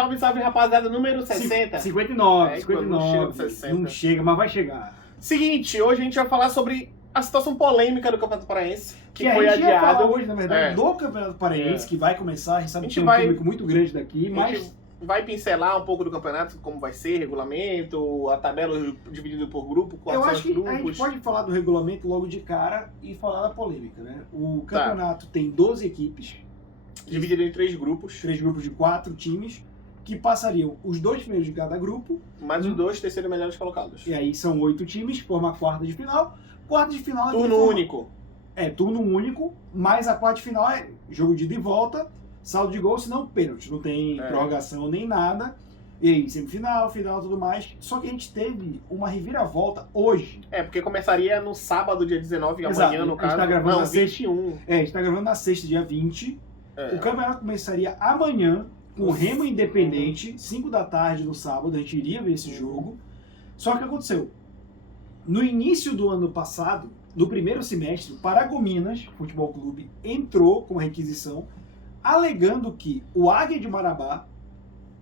Salve, salve, rapaziada, número 60. 59, É, 59. não chega no 60. Não chega, mas vai chegar. Seguinte, hoje a gente vai falar sobre a situação polêmica do Campeonato Paraense, que a foi gente ia falar adiado. hoje, na verdade, do Campeonato Paraense, que vai começar. A gente sabe que tem um público muito grande daqui, A mas... gente vai pincelar um pouco do campeonato, como vai ser, regulamento, a tabela dividida por grupo, quais Eu são acho os que grupos. a gente pode falar do regulamento logo de cara e falar da polêmica, né? O campeonato tem 12 equipes. Dividido em 3 grupos. 3 grupos de 4 times, que passariam os 2 primeiros de cada grupo. Mais os 2 terceiros melhores colocados. E aí são 8 times, forma a quarta de final. Quarta de final... Turno único. Turno único, mas a quarta de final é jogo de ida e volta, saldo de gol, senão pênalti. Não tem prorrogação nem nada. E aí, semifinal, final, tudo mais. Só que a gente teve uma reviravolta hoje. Porque começaria no sábado, dia 19, amanhã, no caso. A gente tá gravando não, na 21. a gente tá gravando na sexta, dia 20. O campeonato começaria amanhã, com o Remo Independente, 5 da tarde no sábado. A gente iria ver esse jogo. Só que o que aconteceu? No início do ano passado, no primeiro semestre, o Paragominas Futebol Clube entrou com requisição, alegando que o Águia de Marabá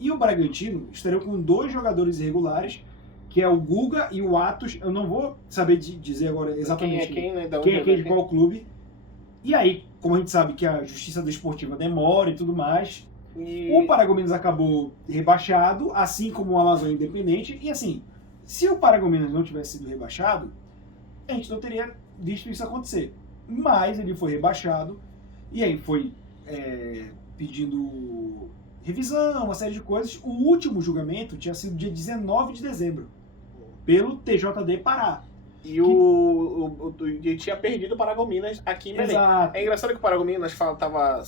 e o Bragantino estariam com 2 jogadores irregulares, que é o Guga e o Atos. Eu não vou saber dizer agora exatamente quem, né? Quem é quem de qual clube. E aí, como a gente sabe que a Justiça Desportiva demora e tudo mais, o Paragominas acabou rebaixado, assim como o Amazônia Independente. E assim, se o Paragominas não tivesse sido rebaixado, a gente não teria visto isso acontecer. Mas ele foi rebaixado, e aí foi pedindo revisão, uma série de coisas. O último julgamento tinha sido dia 19 de dezembro, pelo TJD Pará. E o tinha perdido o Paragominas aqui em Belém. Exato. É engraçado que o Paragominas estava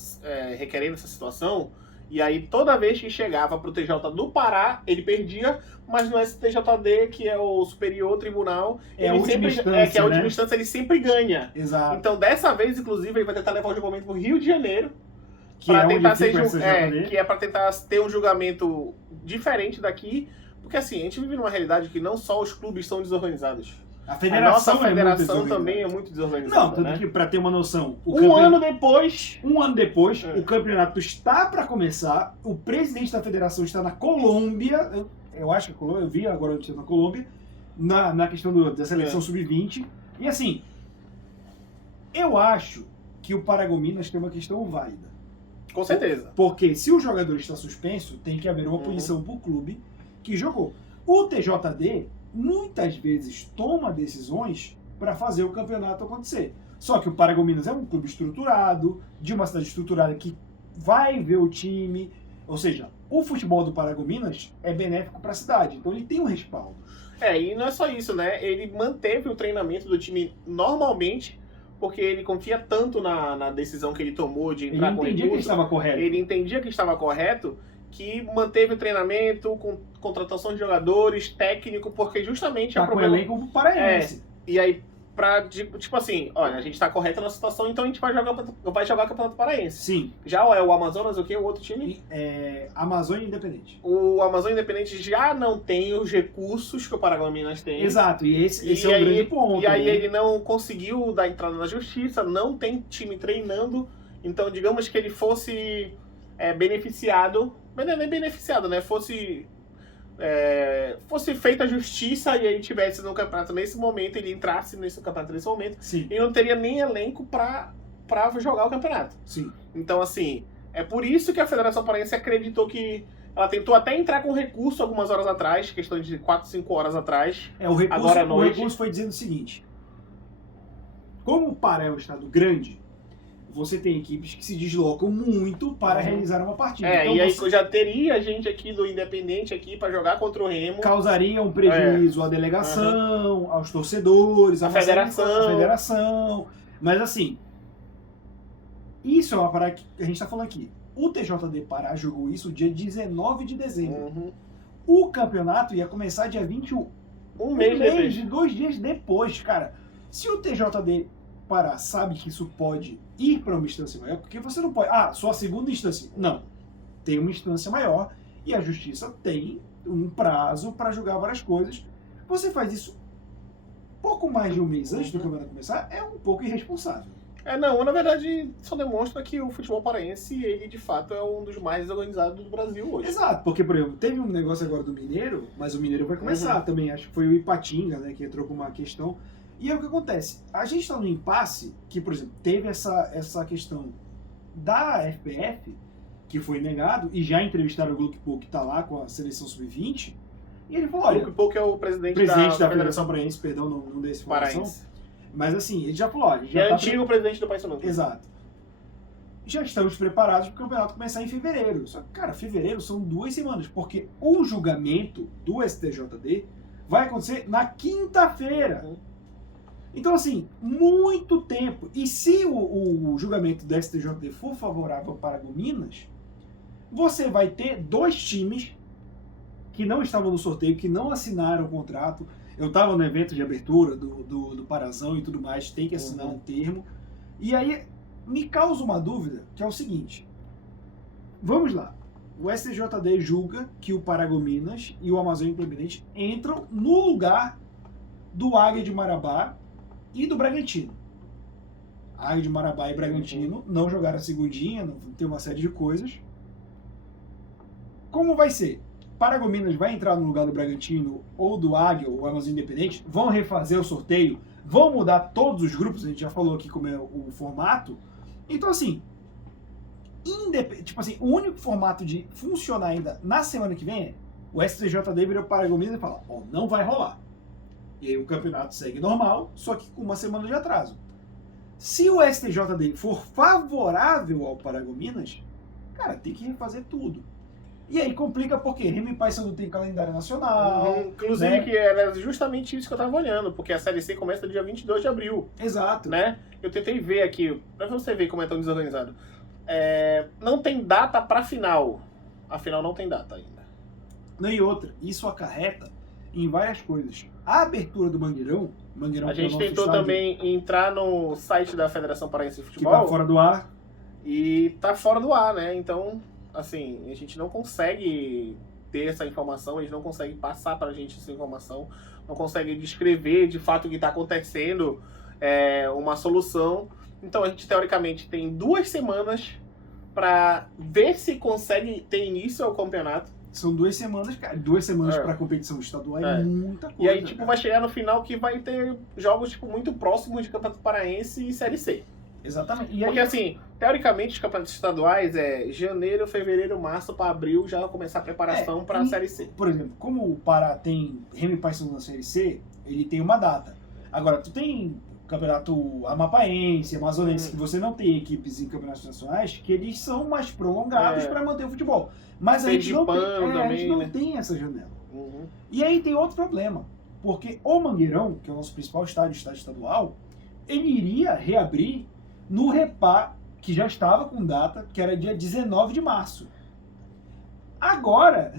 requerendo essa situação, e aí toda vez que chegava pro TJ do Pará, ele perdia, mas no STJD, que é o superior tribunal, É a última instância, ele sempre ganha. Exato. Então dessa vez, inclusive, ele vai tentar levar o julgamento pro Rio de Janeiro, Para tentar que é para tentar ter um julgamento diferente daqui, porque assim, a gente vive numa realidade que não só os clubes são desorganizados. A federação, nossa federação também é muito desorganizada. Não, tanto que, pra ter uma noção, um ano depois, o campeonato está para começar, o presidente da federação está na Colômbia, eu acho que eu vi agora notícia na Colômbia, na questão da seleção sub-20, e assim, eu acho que o Paragominas tem uma questão válida. Com certeza. Porque se o jogador está suspenso, tem que haver uma punição para o clube que jogou. O TJD muitas vezes toma decisões para fazer o campeonato acontecer. Só que o Paragominas é um clube estruturado, de uma cidade estruturada que vai ver o time. Ou seja, o futebol do Paragominas é benéfico para a cidade, então ele tem um respaldo. E não é só isso, né? Ele manteve o treinamento do time normalmente, porque ele confia tanto na decisão que ele tomou de entrar com recurso. Ele entendia que estava correto. Ele entendia que estava correto, que manteve o treinamento, com contratação de jogadores, técnico, porque justamente tá com o elenco paraense. E aí, tipo assim, olha, a gente tá correto na situação, então a gente vai jogar o Campeonato Paraense. Sim. Já é o Amazonas, o quê? O outro time? Amazônia Independente. O Amazônia Independente já não tem os recursos que o Paragominas tem. Exato, e esse é o grande ponto. E aí ele não conseguiu dar entrada na justiça, não tem time treinando, então digamos que ele fosse beneficiado, mas não é nem beneficiado, né? Fosse feita a justiça e aí tivesse no campeonato nesse momento, ele entrasse nesse campeonato nesse momento, sim, e não teria nem elenco pra jogar o campeonato. Sim. Então, assim, é por isso que a Federação Paraense acreditou que ela tentou até entrar com recurso algumas horas atrás, questão de 4, 5 horas atrás. O recurso foi dizendo o seguinte: como o Pará é um estado grande, você tem equipes que se deslocam muito para realizar uma partida. Então, e aí já teria gente aqui do Independente aqui para jogar contra o Remo. Causaria um prejuízo à delegação, aos torcedores, à federação. Mas assim, isso é uma parada que a gente está falando aqui. O TJD Pará jogou isso dia 19 de dezembro. O campeonato ia começar dia 21. Um mês de 2 dias depois, cara. Se o TJD Pará sabe que isso pode ir para uma instância maior, porque você não pode... só a segunda instância. Não. Tem uma instância maior e a justiça tem um prazo para julgar várias coisas. Você faz isso pouco mais de um mês antes do campeonato começar, é um pouco irresponsável. Não, na verdade, só demonstra que o futebol paraense, ele de fato é um dos mais organizados do Brasil hoje. Exato, porque, por exemplo, teve um negócio agora do Mineiro, mas o Mineiro vai começar também. Acho que foi o Ipatinga, né, que entrou com uma questão. E é o que acontece. A gente está no impasse que, por exemplo, teve essa questão da FPF, que foi negado, e já entrevistaram o Gluck Paul, que está lá com a seleção sub-20, e ele falou, olha... O Gluck Paul que é o presidente da Federação Paraense, perdão, não dei essa informação. Mas assim, ele já falou, olha... Já é antigo presidente do Paysandu. Exato. Já estamos preparados para o campeonato começar em fevereiro. Só que, cara, fevereiro são 2 semanas, porque o julgamento do STJD vai acontecer na quinta-feira. Então, assim, muito tempo. E se o julgamento do STJD for favorável para o Minas, você vai ter 2 times que não estavam no sorteio, que não assinaram o contrato. Eu estava no evento de abertura do Parazão e tudo mais, tem que assinar um termo. E aí me causa uma dúvida, que é o seguinte. Vamos lá. O STJD julga que o Paragominas e o Amazônia Independente entram no lugar do Águia de Marabá e do Bragantino. Águia de Marabá e Bragantino não jogaram a segundinha, não tem uma série de coisas. Como vai ser? Paragominas vai entrar no lugar do Bragantino ou do Águia ou Amazônia Independente? Vão refazer o sorteio? Vão mudar todos os grupos? A gente já falou aqui como é o formato. Então, assim, tipo assim, o único formato de funcionar ainda na semana que vem é o STJD vira o Paragominas e fala, não vai rolar. E aí o campeonato segue normal, só que com uma semana de atraso. Se o STJD for favorável ao Paragominas, cara, tem que refazer tudo. E aí complica porque Remo e Paysandu tem calendário nacional. Inclusive, né? Que era justamente isso que eu tava olhando, porque a Série C começa dia 22 de abril. Exato. Né? Eu tentei ver aqui, pra você ver como é tão desorganizado. Não tem data pra final. A final não tem data ainda. E outra, isso acarreta em várias coisas. A abertura do Mangueirão a gente tentou também entrar no site da Federação Paraense de Futebol. Que tá fora do ar. E tá fora do ar, né? Então, assim, a gente não consegue ter essa informação, eles não conseguem passar pra gente essa informação, não conseguem descrever de fato o que está acontecendo, uma solução. Então a gente teoricamente tem 2 semanas para ver se consegue ter início ao campeonato. São 2 semanas, cara. 2 semanas para competição estadual é muita coisa. E aí, tipo, vai chegar no final que vai ter jogos, tipo, muito próximos de Campeonato Paraense e Série C. Exatamente. Porque, assim, teoricamente, os campeonatos estaduais é janeiro, fevereiro, março para abril já começar a preparação para a Série C. Por exemplo, como o Pará tem Remo e Paysandu na Série C, ele tem uma data. Agora, tu tem campeonato amapaense, amazonense, que você não tem equipes em campeonatos nacionais, que eles são mais prolongados para manter o futebol. Mas a gente não tem essa janela. E aí tem outro problema, porque o Mangueirão, que é o nosso principal estádio estadual, ele iria reabrir no Repá, que já estava com data, que era dia 19 de março. Agora,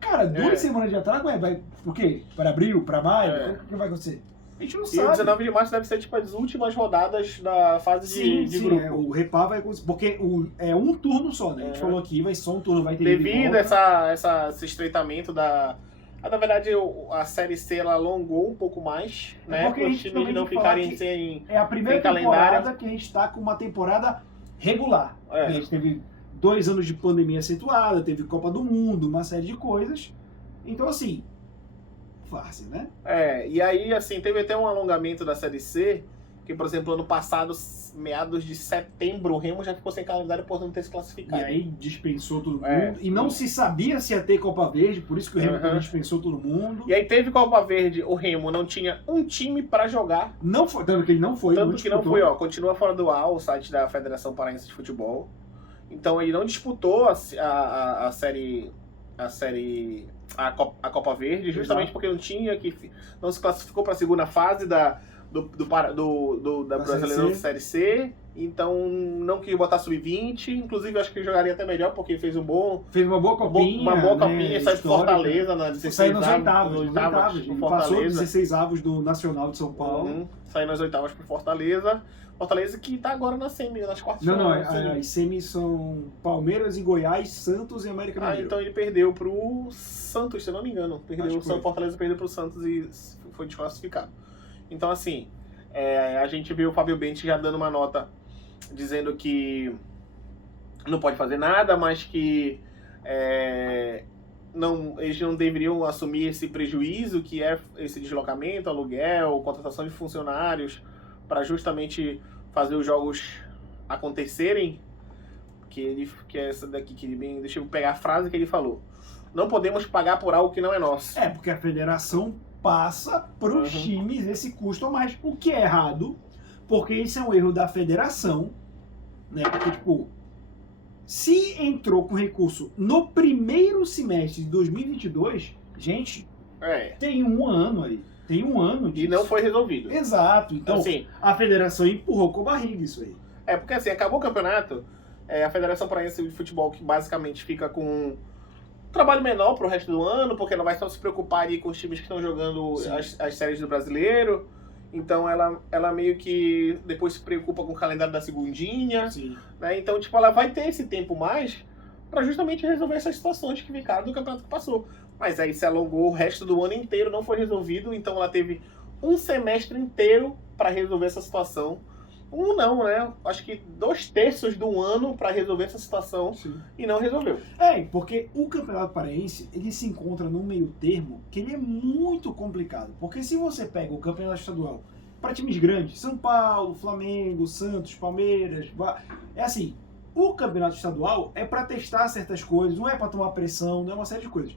cara, 2 semanas de atraso, vai por quê? Para abril, para maio? O que vai acontecer? A gente não sabe. E o 19 de março deve ser tipo as últimas rodadas da fase de grupo. O Repá vai acontecer, porque é um turno só, né? A gente falou aqui, vai só um turno, vai ter devido a esse estreitamento na verdade, a Série C ela alongou um pouco mais, né? Para os times não ficarem sem é a primeira temporada que a gente está com uma temporada regular. A gente teve 2 anos de pandemia acentuada, teve Copa do Mundo, uma série de coisas. Então, assim, farsa, né? E aí, assim, teve até um alongamento da Série C, que, por exemplo, ano passado, meados de setembro, o Remo já ficou sem calendário por não ter se classificado. E aí dispensou todo mundo. E não se sabia se ia ter Copa Verde, por isso que o Remo também dispensou todo mundo. E aí teve Copa Verde, o Remo não tinha um time pra jogar. Não foi, tanto que ele não foi. Tanto que não foi, continua fora do ar, o site da Federação Paraense de Futebol. Então ele não disputou a Copa Verde, justamente porque não tinha, não se classificou pra segunda fase da Brasileirão de Série C, então não queria botar sub-20, inclusive acho que jogaria até melhor, porque fez uma boa copinha, saiu de Fortaleza na 16 oitavas, passou 16 avos do Nacional de São Paulo. Saiu nas oitavas pro Fortaleza que tá agora na semi, nas quartas. As semis são Palmeiras e Goiás, Santos e América Mineiro. Então ele perdeu pro Santos, se eu não me engano. Fortaleza perdeu pro Santos e foi desclassificado. Então, assim, a gente viu o Fábio Bentes já dando uma nota dizendo que não pode fazer nada, mas que eles não deveriam assumir esse prejuízo que é esse deslocamento, aluguel, contratação de funcionários para justamente fazer os jogos acontecerem. Que é essa daqui, deixa eu pegar a frase que ele falou. Não podemos pagar por algo que não é nosso. Porque a federação passa para os times esse custo a mais, o que é errado, porque isso é um erro da federação, né? Porque, tipo, se entrou com recurso no primeiro semestre de 2022, gente, tem um ano aí. Tem um ano disso. E não foi resolvido. Exato. Então, assim, a federação empurrou com a barriga isso aí. Porque assim, acabou o campeonato, a Federação Paraense de Futebol, que basicamente fica com um trabalho menor pro resto do ano, porque ela vai só se preocupar ali com os times que estão jogando as séries do Brasileiro. Então ela meio que depois se preocupa com o calendário da segundinha. Né? Então, tipo, ela vai ter esse tempo mais para justamente resolver essas situações que ficaram do campeonato que passou. Mas aí se alongou o resto do ano inteiro, não foi resolvido, então ela teve um semestre inteiro para resolver essa situação. Não, né? Acho que 2/3 do ano para resolver essa situação. E não resolveu. Porque o Campeonato Paraense, ele se encontra num meio termo que ele é muito complicado. Porque se você pega o Campeonato Estadual para times grandes, São Paulo, Flamengo, Santos, Palmeiras, é assim, o Campeonato Estadual é para testar certas coisas, não é para tomar pressão, não é uma série de coisas.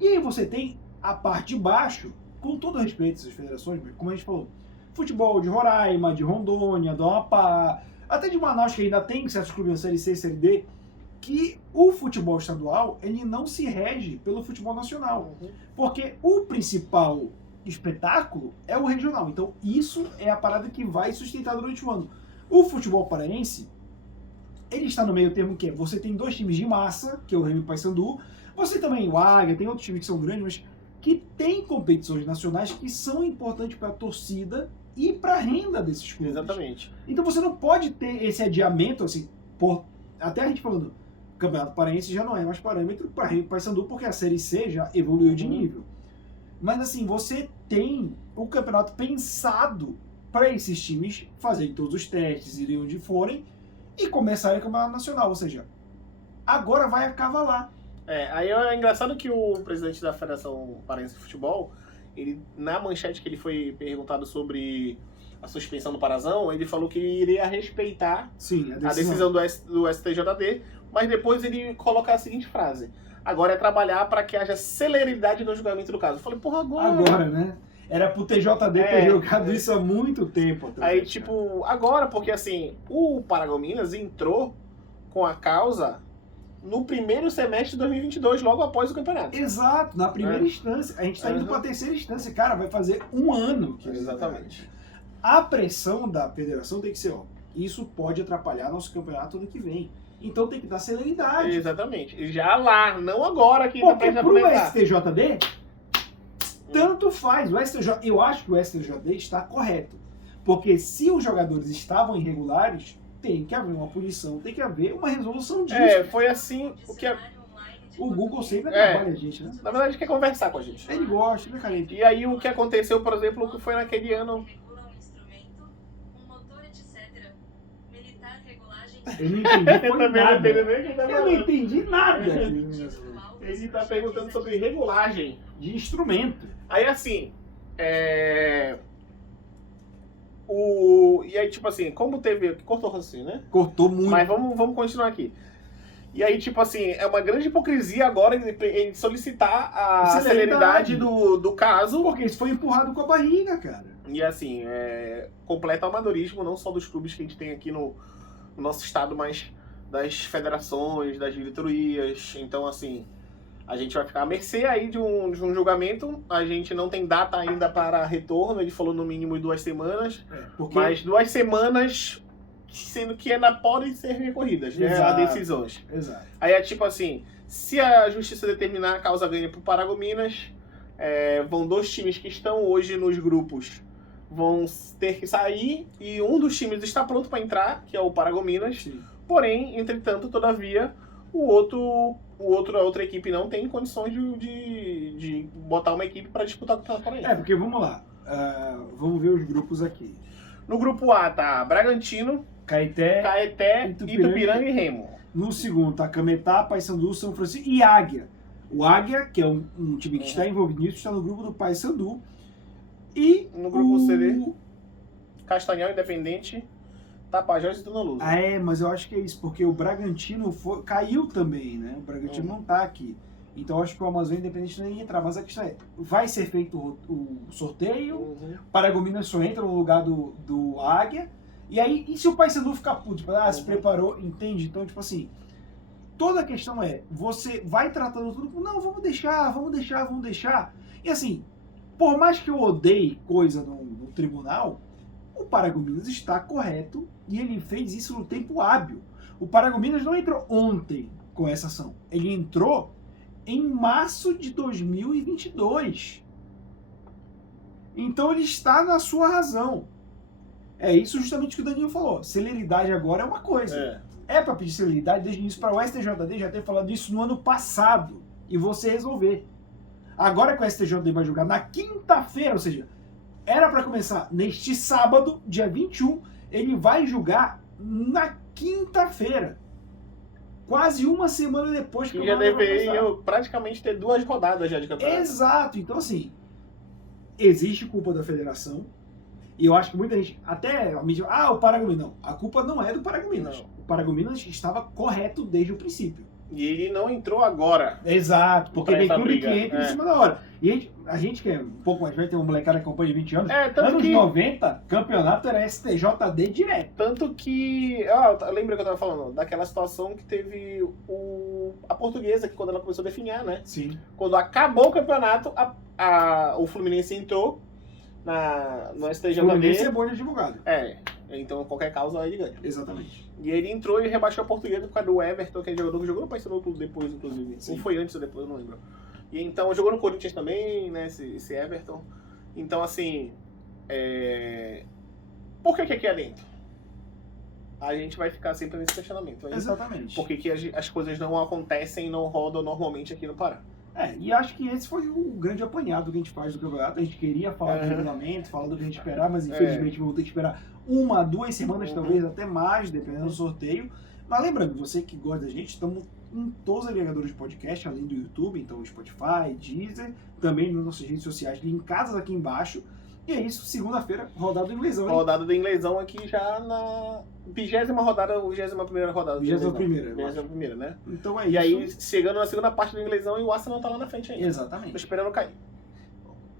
E aí você tem a parte de baixo, com todo respeito às federações, como a gente falou, futebol de Roraima, de Rondônia, do Amapá, até de Manaus, que ainda tem certos clubes na Série C e Série D, que o futebol estadual ele não se rege pelo futebol nacional. Porque o principal espetáculo é o regional. Então isso é a parada que vai sustentar durante o ano. O futebol paraense, ele está no meio termo que é, você tem 2 times de massa, que é o Remo e o Paysandu, você também o Águia, tem outros times que são grandes, mas que tem competições nacionais que são importantes para a torcida e para a renda desses clubes. Exatamente. Então você não pode ter esse adiamento, assim, até a gente falando, o Campeonato Paraense já não é mais parâmetro para Remo e Paysandu, porque a Série C já evoluiu de nível. Mas assim, você tem o campeonato pensado para esses times fazerem todos os testes, irem onde forem e começarem o Campeonato Nacional. Ou seja, agora vai acavalar. Aí é engraçado que o presidente da Federação Paraense de Futebol, ele, na manchete que ele foi perguntado sobre a suspensão do Parazão, ele falou que iria respeitar a decisão do STJD, mas depois ele coloca a seguinte frase: agora é trabalhar para que haja celeridade no julgamento do caso. Eu falei, porra, agora... Agora, né? Era pro TJD ter jogado isso há muito tempo. Aí, tipo, agora, porque assim, o Paragominas entrou com a causa no primeiro semestre de 2022, logo após o campeonato. Exato, na primeira instância. A gente tá indo pra terceira instância. Cara, vai fazer um ano. Exatamente. A pressão da federação tem que ser, isso pode atrapalhar nosso campeonato ano que vem. Então tem que dar celeridade. Exatamente. Já lá, não agora que porque pro STJD, tanto faz. Eu acho que o STJD está correto. Porque se os jogadores estavam irregulares, tem que haver uma punição, tem que haver uma resolução disso. Foi assim o que... O Google sempre atrapalha a gente, né? Na verdade, quer conversar com a gente. Ele gosta, né, cara? E aí o que aconteceu, por exemplo, que foi naquele ano... Eu não entendi nada. Eu não entendi nada. Ele tá perguntando sobre regulagem de instrumento. Aí assim, e aí tipo assim, como teve... Cortou assim, né? Cortou muito. Mas vamos continuar aqui. E aí, tipo assim, é uma grande hipocrisia agora em solicitar a celeridade do caso. Porque isso foi empurrado com a barriga, cara. E assim, completo amadorismo, não só dos clubes que a gente tem aqui no nosso estado, mas das federações, das diretorias. Então, assim, a gente vai ficar à mercê aí de um julgamento. A gente não tem data ainda para retorno. Ele falou no mínimo 2 semanas. Mas 2 semanas, sendo que ainda podem ser recorridas, né, a decisões. Exato. Aí é tipo assim, se a justiça determinar a causa ganha para o Paragominas, vão 2 times que estão hoje nos grupos vão ter que sair e um dos times está pronto para entrar, que é o Paragominas. Sim. Porém, entretanto, todavia, a outra equipe não tem condições de botar uma equipe para disputar o Campeonato Paraense. Porque vamos lá, vamos ver os grupos aqui. No grupo A tá Bragantino, Caeté, Itupiranga e Remo. No segundo tá Cametá, Paysandu, São Francisco e Águia. O Águia, que é um time que está envolvido nisso, está no grupo do Paysandu. E no grupo CD, Castanhal, Independente, Tapajós e Dona Luz. Mas eu acho que é isso, porque o Bragantino caiu também, né? O Bragantino não tá aqui. Então eu acho que o Amazônia Independente não ia entrar. Mas a questão é, vai ser feito o sorteio, Paragominas só entra no lugar do Águia, e aí, e se o Paysandu ficar puto? Tipo, se preparou, entende? Então, tipo assim, toda a questão é, você vai tratando tudo como, não, vamos deixar. E assim, por mais que eu odeie coisa no tribunal, o Paragominas está correto e ele fez isso no tempo hábil. O Paragominas não entrou ontem com essa ação. Ele entrou em março de 2022. Então ele está na sua razão. É isso justamente que o Danilo falou. Celeridade agora é uma coisa. É para pedir celeridade desde o início para o STJD já ter falado isso no ano passado e você resolver. Agora que o STJD vai julgar na quinta-feira, ou seja, era para começar neste sábado, dia 21, ele vai julgar na quinta-feira. Quase uma semana depois que já deveria praticamente ter 2 rodadas já de campeonato. Exato. Então, assim, existe culpa da federação. E eu acho que muita gente, até a mídia, o Paragominas. Não, a culpa não é do Paragominas. O Paragominas estava correto desde o princípio. E ele não entrou agora. Exato, porque tem clube que entra em cima da hora. E a gente que é um pouco mais velho, tem uma molecada que acompanha de 20 anos, anos 90, campeonato era STJD direto. Tanto que, lembra que eu tava falando, daquela situação que teve a Portuguesa, que quando ela começou a definhar, né? Sim. Quando acabou o campeonato, o Fluminense entrou no STJD. O Fluminense é bom de advogado. Então qualquer causa ele ganha. Exatamente. E ele entrou e rebaixou a Portuguesa por causa do Everton, que é jogador que jogou no Paysandu depois, inclusive. Sim. Ou foi antes ou depois, eu não lembro. E então jogou no Corinthians também, né, esse Everton. Então, assim, por que aqui é dentro? A gente vai ficar sempre nesse questionamento. Exatamente. Por que as coisas não acontecem e não rodam normalmente aqui no Pará? E acho que esse foi o grande apanhado que a gente faz do campeonato. A gente queria falar do regulamento, falar do que a gente esperava, mas infelizmente vamos ter que esperar 1 a 2 semanas, talvez até mais, dependendo do sorteio. Mas lembrando, você que gosta da gente, estamos em todos os agregadores de podcast, além do YouTube, então Spotify, Deezer, também nas nossas redes sociais, linkadas aqui embaixo. E é isso, segunda-feira, rodada do Inglesão. Rodada do Inglesão aqui já na 20ª rodada, 21ª rodada. 21ª, né? Então é isso. E aí, chegando na segunda parte do Inglesão, e o Arsenal tá lá na frente ainda. Exatamente. Tô esperando cair.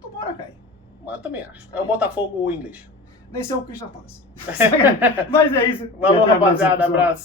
Tomara cair. Mas eu também acho. É o Botafogo inglês. Nesse é o Crystal Palace. Mas é isso. Valeu, rapaziada. Abraço.